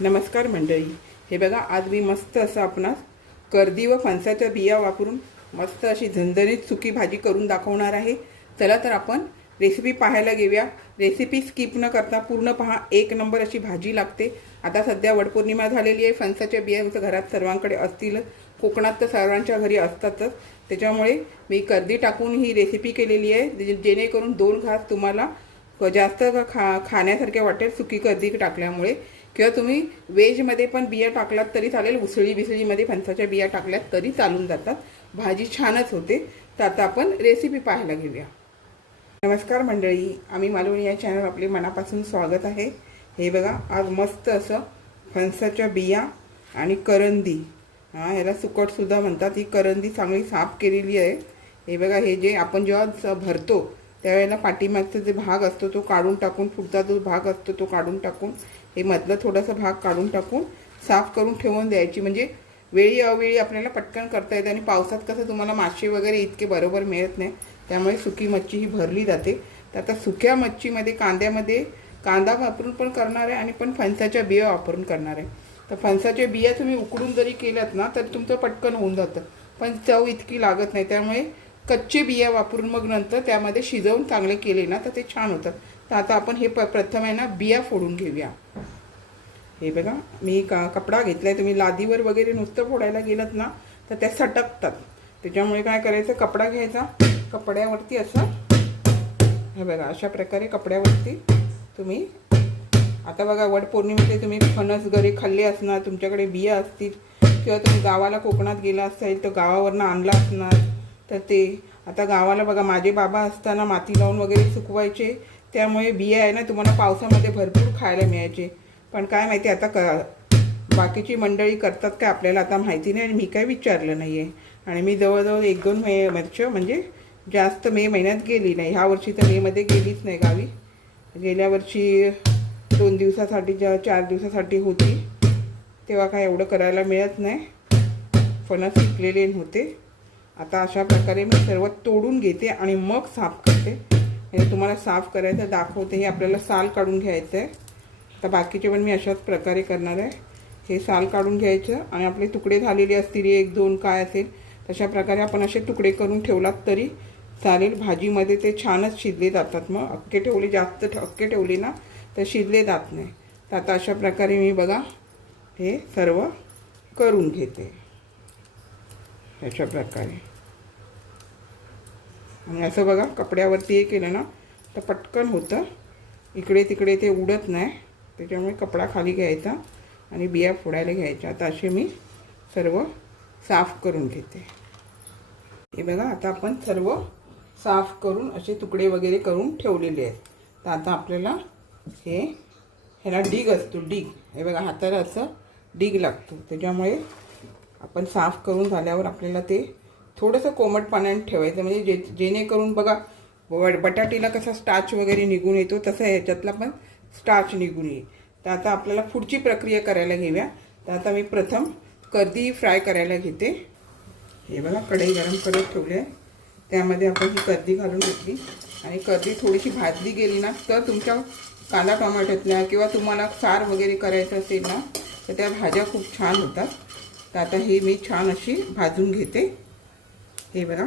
नमस्कार मंडळी, हे बघा आज मी मस्त असं आपणास कर्दी व फणसाच्या बिया वापरून मस्त अशी झणझणीत सुकी भाजी करून दाखवणार आहे। चला तर आपण रेसिपी पाहायला घेऊया। रेसिपी स्किप न करता पूर्ण पहा, एक नंबर अशी भाजी लागते। आता सध्या वटपौर्णिमा झालेली आहे, फणसाच्या बिया घरात सर्वांकडे असतील, कोकणात तर सर्वांच्या घरी असतातच। त्याच्यामुळे मी कर्दी टाकून ही रेसिपी केलेली आहे, जेणेकरून 2 घास तुम्हाला जास्त खाण्यासारखे वाटेल सुकी कर्दी टाकल्यामुळे। किंवा तुम्ही व्हेजमध्ये पण बिया टाकलात तरी चालेल, उसळी बिसळीमध्ये फणसाच्या बिया टाकल्यात तरी चालून जातात, भाजी छानच होते। तर आता आपण रेसिपी पाहायला घेऊया। नमस्कार मंडळी, आम्ही मालवणी या चॅनल आपले मनापासून स्वागत आहे। हे बघा आज मस्त असं फणसाच्या बिया आणि करंदी, ह्याला सुकटसुद्धा म्हणतात, ही करंदी चांगली साफ केलेली आहे। हे बघा, हे जे आपण जेव्हा भरतो त्यावेळेला पाठीमागचा जे भाग असतो तो काढून टाकून, पुढचा जो भाग असतो तो काढून टाकून, हे मधला थोडासा भाग काढून टाकून साफ करून ठेवून द्यायची, म्हणजे वेळी अवेळी आपल्याला पटकन करता येते। आणि पावसात कसं तुम्हाला मासे वगैरे इतके बरोबर मिळत नाही, त्यामुळे सुकी मच्छी ही भरली जाते। तर आता सुक्या मच्छीमध्ये कांदा वापरून पण करणार आहे आणि पण फणसाच्या बिया वापरून करणार आहे। तर फणसाच्या बिया तुम्ही उकडून जरी केल्यात ना तर तुमचं पटकन होऊन जातं, पण चव इतकी लागत नाही। त्यामुळे कच्चे बिया वापरून मग नंतर त्यामध्ये शिजवून चांगले केले ना तर ते छान होतात। तर आता आपण हे प्रथम आहे ना बिया फोडून घेऊया। हे बघा, मी कपडा घेतला आहे। तुम्ही लादीवर वगैरे नुसतं फोडायला गेलात ना तर त्या सटकतात, त्याच्यामुळे काय करायचं, कपडा घ्यायचा, कपड्यावरती असं हे बघा अशा प्रकारे कपड्यावरती तुम्ही, आता बघा वटपौर्णिमेमध्ये तुम्ही फणस घरी खाल्ले असणार, तुमच्याकडे बिया असतील, किंवा तुम्ही गावाला कोकणात गेला असाल तर गावावरनं आणला असणार, तर ते आता गावाला बघा माझे बाबा असताना माती लावून वगैरे सुकवायचे, त्यामुळे बिया आहे ना तुम्हाला पावसामध्ये भरपूर खायला मिळायचे। पण काय माहिती आता बाकीची मंडळी करतात काय आपल्याला आता माहिती नाही, आणि मी काय विचारलं नाही आहे। आणि मी जवळजवळ 1-2 वर्ष म्हणजे जास्त मे महिन्यात गेली नाही, ह्या वर्षी तर मेमध्ये गेलीच नाही गावी। गेल्या वर्षी 2 दिवसासाठी 4 दिवसासाठी होती, तेव्हा काय एवढं करायला मिळत नाही, फणस पिकलेले होते। आता अशा प्रकारे मी सर्व तोडून घेते आणि मग साफ करते, म्हणजे तुम्हाला साफ करायचं दाखवते। हे आपल्याला साल काढून घ्यायचं आहे। आता बाकीचे पण मी अशाच प्रकारे करणार आहे। हे साल काढून घ्यायचं आणि आपले तुकडे झालेले असतील 1-2 काय असेल तशा प्रकारे आपण असे तुकडे करून ठेवलात तरी चालेल, भाजीमध्ये ते छानच शिजले जातात। मग अख्खे ठेवले, जास्त अख्खे ठेवले ना तर शिजले जात नाही। तर आता अशा प्रकारे मी बघा हे सर्व करून घेते अशा प्रकारे। आणि असं बघा कपड्यावरती हे केलं ना तर पटकन होतं, इकडे तिकडे ते उडत नाही, त्याच्यामुळे कपडा खाली घ्यायचा आणि बिया फोडायला घ्यायच्या। आता असे मी सर्व साफ करून घेते। हे बघा आता आपण सर्व साफ करून असे तुकडे वगैरे करून ठेवलेले आहेत। तर आता आपल्याला ह्याला डिग असतो, डिग, हे बघा हाताला असं डिग लागतो, त्याच्यामुळे आपण साफ करून झाल्यावर आपल्याला ते थोडंसं कोमट पाण्यात ठेवायचं, म्हणजे जेणेकरून बघा बटाटीला कसा स्टार्च वगैरे निघून येतो तसं ह्याच्यातला पण स्टार्च निघून येईल। तर आता आपल्याला पुढची प्रक्रिया करायला घेऊया। तर आता मी प्रथम कर्दी फ्राय करायला घेते। हे बघा कढई गरम करत ठेवली आहे, त्यामध्ये आपण ही कर्दी घालून घेतली आणि कर्दी थोडीशी भाजली गेली ना तर तुमच्या कांदा टोमॅटोतल्या किंवा तुम्हाला सार वगैरे करायचं असेल ना तर त्या भाज्या खूप छान होतात। तर आता ही मी छान अशी भाजून घेते। हे बघा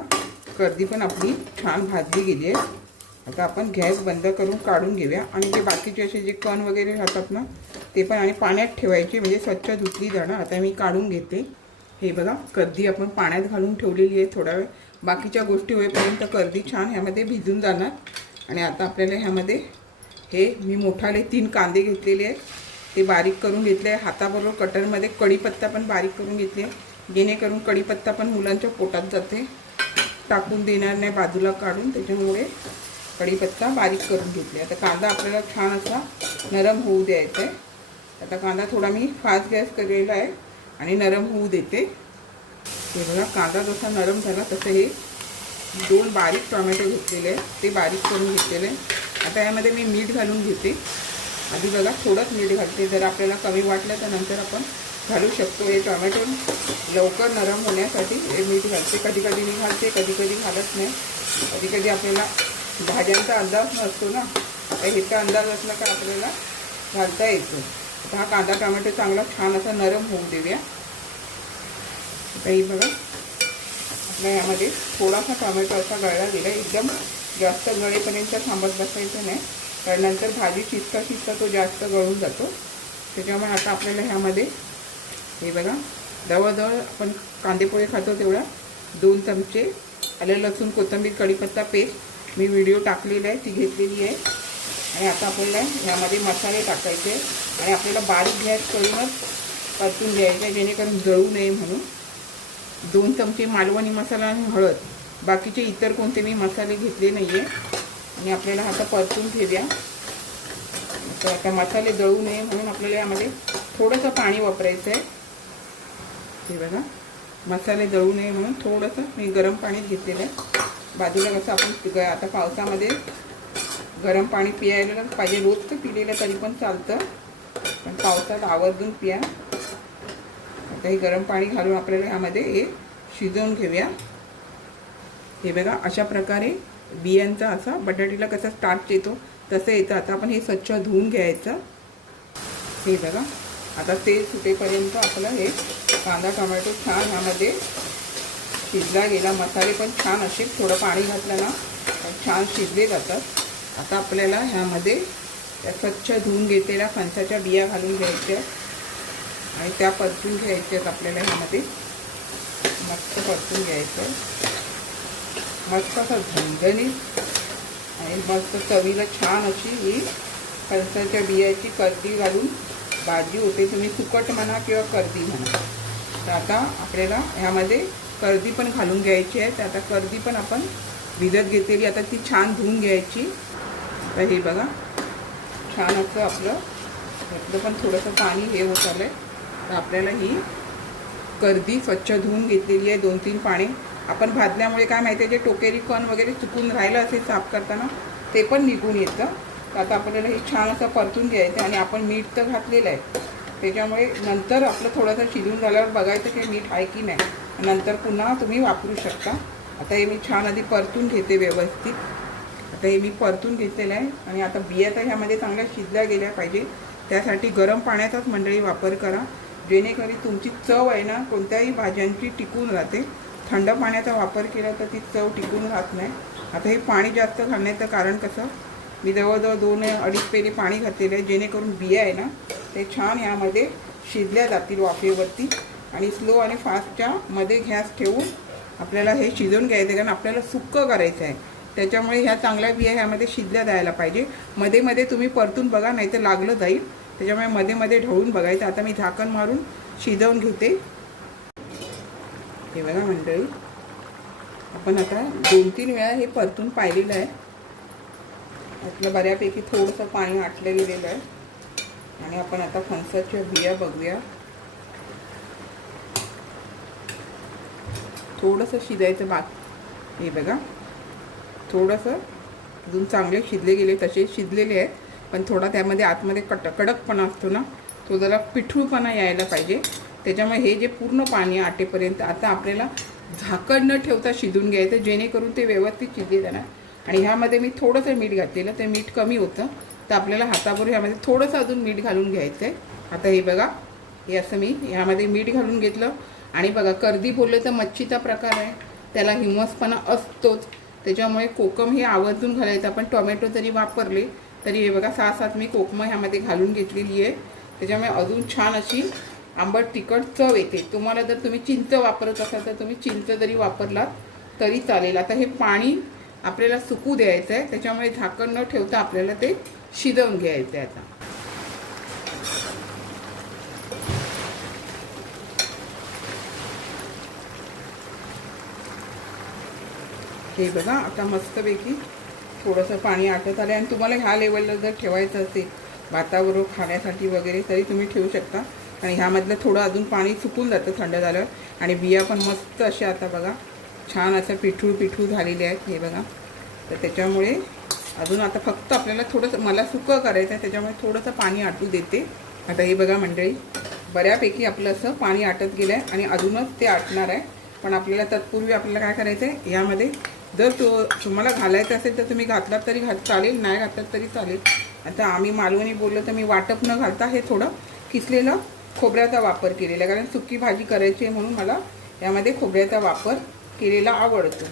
कर्दी पण आपली छान भाजली गेली आहे। आता आपण गॅस बंद करून काढून घेऊया आणि जे बाकीचे असे जे कण वगैरे राहतात ना ते पण आणि पाण्यात ठेवायचे, म्हणजे स्वच्छ धुतली जाणार। आता मी काढून घेते। हे बघा कर्दी आपण पाण्यात घालून ठेवलेली आहे थोडा वेळ, बाकीच्या गोष्टी होईपर्यंत कर्दी छान ह्यामध्ये भिजून जाणार। आणि आता आपल्याला ह्यामध्ये हे मी मोठाले 3 कांदे घेतलेले आहेत, ते बारीक करून घेतले आहे हाताबरोबर कटरमध्ये। कढीपत्ता पण बारीक करून घेतले, जेणेकरून कढीपत्ता पण मुलांच्या पोटात जाते, टाकून देणार नाही बाजूला काढून, त्याच्यामुळे कढीपत्ता बारीक करून घेतले। आता कांदा आपल्याला छान असा नरम होऊ द्यायचा आहे। आता कांदा थोडा मी फास्ट गॅस केलेला आहे आणि नरम होऊ देते। हे बघा कांदा जसा नरम झाला तसं हे 2 बारीक टोमॅटो घेतलेले आहेत, ते बारीक करून घेतलेले आहे। आता यामध्ये मी मीठ घालून घेते। आधी बघा थोडंच मीठ घालते, जर आपल्याला कमी वाटलं तर नंतर आपण घालू शकतो। हे टोमॅटो लवकर नरम होण्यासाठी हे मीठ घालते, कधी कधी मी घालते, कधी कधी घालत नाही। कधी कधी आपल्याला भाज्यांचा अंदाज नसतो ना, तर ह्याचा अंदाज असला का आपल्याला घालता येतो। आता हा कांदा टोमॅटो चांगला छान असा नरम होऊ देऊया. आता ही बघा आपल्या यामध्ये थोडासा टोमॅटो असा गळला गेला. एकदम जास्त गळेपर्यंत थांबत बसायचं नाही, कारण नंतर भाजी शिजता शिजता तो जास्त गळून जातो. त्याच्यामुळे आता आपल्याला ह्यामध्ये हे बघा जवळजवळ आपण कांदेपोहे खातो तेवढा 2 चमचे आलं लसूण कोथिंबीर कढीपत्ता पेस्ट मी व्हिडिओ टाकलेला आहे, ती घेतलेली आहे. आणि आता आपल्याला ह्यामध्ये मसाले टाकायचे आणि आपल्याला बारीक गॅस करूनच परतून घ्यायचे जेणेकरून जळू नये म्हणून. 2 चमचे मालवणी मसाला आणि हळद, बाकीचे इतर कोणते मी मसाले घेतले नाही आहे. आणि आपल्याला आता परतून घेऊया. तर आता मसाले जळू नये म्हणून आपल्याला यामध्ये थोडंसं पाणी वापरायचं आहे. हे बघा मसाले जळू नये म्हणून थोडंसं मी गरम पाणी घेतलेलं आहे. बाजूला कसं आपण आता पावसामध्ये गरम पाणी प्यायला पाहिजे, रोजचं पिलेलं तरी पण चालतं, पण पावसात आवर्जून प्या. आता हे गरम पाणी घालून आपल्याला ह्यामध्ये हे शिजवून घेऊया. हे बघा अशा प्रकारे बियांचा असा बटाट्याला कसा स्टार्च येतो तसं येतं. आता आपण हे स्वच्छ धुवून घ्यायचं. हे बघा आता तेल सुटेपर्यंत आपलं हे कांदा टोमॅटो छान ह्यामध्ये शिजला गेला. मसाले पण छान असे थोडं पाणी घातलं ना छान शिजले जातात. आता आपल्याला ह्यामध्ये त्या स्वच्छ धुवून घेतलेल्या फणसाच्या बिया घालून घ्यायच्या आणि त्या परतून घ्यायच्यात. आपल्याला ह्यामध्ये मस्त परतून घ्यायचं, मस्त असं झणझणीत आणि मस्त चवीला छान अशी ही फणसाच्या बियाची कर्दी घालून भाजी होते. तुम्ही सुकट म्हणा किंवा कर्दी म्हणा. तर आता आपल्याला ह्यामध्ये कर्दी पण घालून घ्यायची आहे. तर आता कर्दी पण आपण भिजत घेतलेली, आता ती छान धुवून घ्यायची. आता हे बघा छान असं आपलं पण थोडंसं पाणी हे होत आलं आहे. तर आपल्याला ही कर्दी स्वच्छ धुवून घेतलेली आहे. 2-3 पाणी आपण भाजल्यामुळे काय माहिती आहे, जे टोकेरी कण वगैरे चुकून राहिलं असेल साफ करताना ते पण निघून येतं. तर आता आपल्याला हे छान असं परतून घ्यायचं आणि आपण मीठ तर घातलेलं आहे, त्याच्यामुळे नंतर आपलं थोडंसं शिजून झाल्यावर बघायचं की मीठ आहे की नाही, नंतर पुन्हा तुम्ही वापरू शकता. आता हे मी छान आधी परतून घेते व्यवस्थित. आता हे मी परतून घेतलेलं आहे आणि आता बिया तर ह्यामध्ये चांगल्या शिजल्या गेल्या पाहिजे, त्यासाठी गरम पाण्याचाच मंडळी वापर करा, जेणेकरून तुमची चव आहे ना कोणत्याही भाज्यांची टिकून राहते. थंड पाण्याचा वापर केला तर ती चव टिकून राहत नाही. आता हे पाणी जास्त घालण्याचं कारण कसं, मी जवळजवळ 2-2.5 पेले पाणी घातलेलं आहे, जेणेकरून बिया आहे ना ते छान यामध्ये शिजल्या जातील वाफेवरती. आणि स्लो आणि फास्टच्या मध्ये गॅस ठेवून आपल्याला हे शिजवून घ्यायचं, कारण आपल्याला सुक्कं करायचं आहे. त्याच्यामुळे ह्या चांगल्या बिया ह्यामध्ये शिजल्या जायला पाहिजे. मध्ये मध्ये तुम्ही परतून बघा, नाही तर लागलं जाईल, त्याच्यामुळे मध्ये मध्ये ढवळून बघायचं. आता मी झाकण मारून शिजवून घेते. हे बघा मंडळी, आपण आता 2-3 वेळा हे परतून पाहिलेलं आहे. आपलं बऱ्यापैकी थोडंसं पाणी आटलं गेलेलं आहे. आणि आपण आता फणसाच्या बिया बघूया. थोडंसं शिजायचं बाकी. हे बघा थोडंसं अजून चांगले शिजले गेले, तसे शिजलेले आहेत, पण थोडा त्यामध्ये आतमध्ये कडकपणा असतो ना, तो जरा पिठूपणा यायला पाहिजे. त्याच्यामुळे हे जे पूर्ण पाणी आटेपर्यंत आता आपल्याला झाकण न ठेवता शिजून घ्यायचं, जेणेकरून ते व्यवस्थित शिजले जाणार. आणि ह्यामध्ये मी थोडंसं मीठ घातलेलं, ते मीठ कमी होतं, तर आपल्याला हाताबरोबर ह्यामध्ये थोडंसं अजून मीठ घालून घ्यायचं आहे. आता हे बघा हे असं मी ह्यामध्ये मीठ घालून घेतलं. आणि बघा कर्दी बोलले तर मच्छीचा प्रकार आहे, त्याला हिमसपणा असतोच, त्याच्यामुळे कोकम हे आवर्जून घालायचं. आपण टोमॅटो जरी वापरले तरी हे बघा 6-7 मी कोकम ह्यामध्ये घालून घेतलेली आहे, त्याच्यामुळे अजून छान अशी आंबट तिखट चव येते. तुम्हाला जर तुम्ही चिंच वापरत असाल तर तुम्ही चिंच जरी वापरलात तरी चालेल. आता हे पाणी आपल्याला सुकू द्यायचं आहे, त्याच्यामुळे झाकण न ठेवता आपल्याला ते शिजवून घ्यायचं आहे. आता हे बघा आता मस्तपैकी थोडंसं पाणी आटत आलं. आणि तुम्हाला ह्या लेवलला जर ठेवायचं असेल भाताबरोबर खाण्यासाठी वगैरे तरी तुम्ही ठेवू शकता. आणि ह्यामधलं थोडं अजून पाणी सुकून जातं थंड झाल्यावर. आणि बिया पण मस्त अशा आता बघा छान असं पिठूळ झालेले आहेत. हे बघा, तर त्याच्यामुळे अजून आता फक्त आपल्याला थोडंसं मला सुकं करायचं आहे, त्याच्यामुळे थोडंसं पाणी आटू देते. आता हे बघा मंडळी, बऱ्यापैकी आपलं असं पाणी आटत गेलं आहे आणि अजूनच ते आटणार आहे. पण आपल्याला तत्पूर्वी आपल्याला काय करायचं आहे, यामध्ये जर तुम्हाला घालायचं असेल तर तुम्ही घातलात तरी चालेल, नाही घातलात तरी चालेल. आता आम्ही मालवणी बोललो तर मी वाटप न घालता हे थोडं किसलेलं खोबऱ्याचा वापर केलेला आहे, कारण सुकी भाजी करायची आहे म्हणून मला यामध्ये खोबऱ्याचा वापर केलेला आवडतो.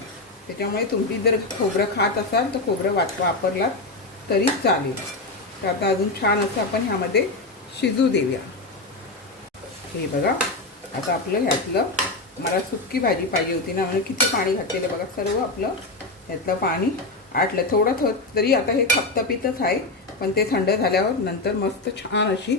त्याच्यामुळे तुम्ही जर खोबरं खात असाल तर खोबरं वापरलात तरी चालेल. तर आता अजून छान असं आपण ह्यामध्ये शिजू देऊया. हे बघा, आता आपलं ह्यातलं, मला सुकी भाजी पाहिजे होती ना म्हणून किती पाणी घातलेलं बघा, सर्व आपलं ह्यातलं पाणी आटलं. थोडं तरी आता हे थपथपीतच आहे, पण ते थंड झाल्यावर नंतर मस्त छान अशी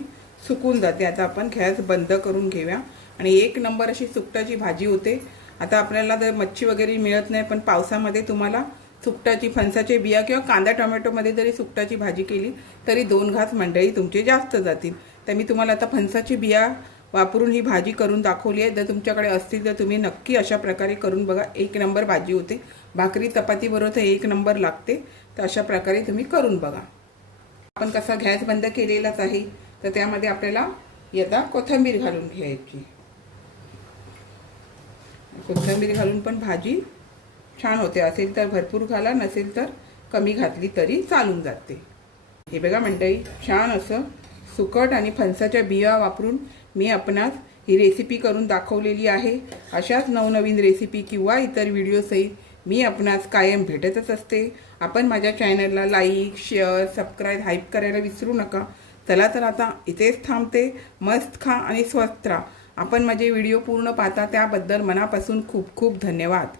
सुकून जाते. आता आपण गॅस बंद करून घेऊया आणि एक नंबर अशी सुकटाची भाजी होते. आता आपल्याला जर मच्छी वगैरे मिळत नाही, पण पावसामध्ये तुम्हाला सुकटाची, फणसाचे बिया किंवा कांदा टोमॅटोमध्ये जरी सुकटाची भाजी केली तरी 2 घास मंडळी तुमचे जास्त जातील. तर मी तुम्हाला आता फणसाची बिया वापरून ही भाजी करून दाखवली आहे. जर तुमच्याकडे असतील तर तुम्ही नक्की अशा प्रकारे करून बघा. एक नंबर भाजी होते. भाकरी चपाती बरोबर तर एक नंबर लागते. तर अशा प्रकारे तुम्ही करून बघा. आपण कसा गॅस बंद केलेलाच आहे, तर त्यामध्ये आपल्याला आता कोथिंबीर घालून घ्यायची. कोथिंबीर घालून पण भाजी छान होते. असेल तर भरपूर घाला, नसेल तर कमी घातली तरी चालून जाते. हे बघा मंडळी, छान असं सुकट आणि फणसाच्या बिया वापरून मी आपणास ही रेसिपी करून दाखवलेली आहे. अशाच नवनवीन रेसिपी किंवा इतर व्हिडिओसहित मी आपणास कायम भेटतच असते. आपण माझ्या चॅनलला लाईक, शेअर, सबस्क्राईब, हाईप करायला विसरू नका. चला तर आता इथेच थांबते. मस्त खा आणि स्वस्थ राहा. आपण माझे व्हिडिओ पूर्ण पाहता त्याबद्दल मनापासून खूप खूप धन्यवाद.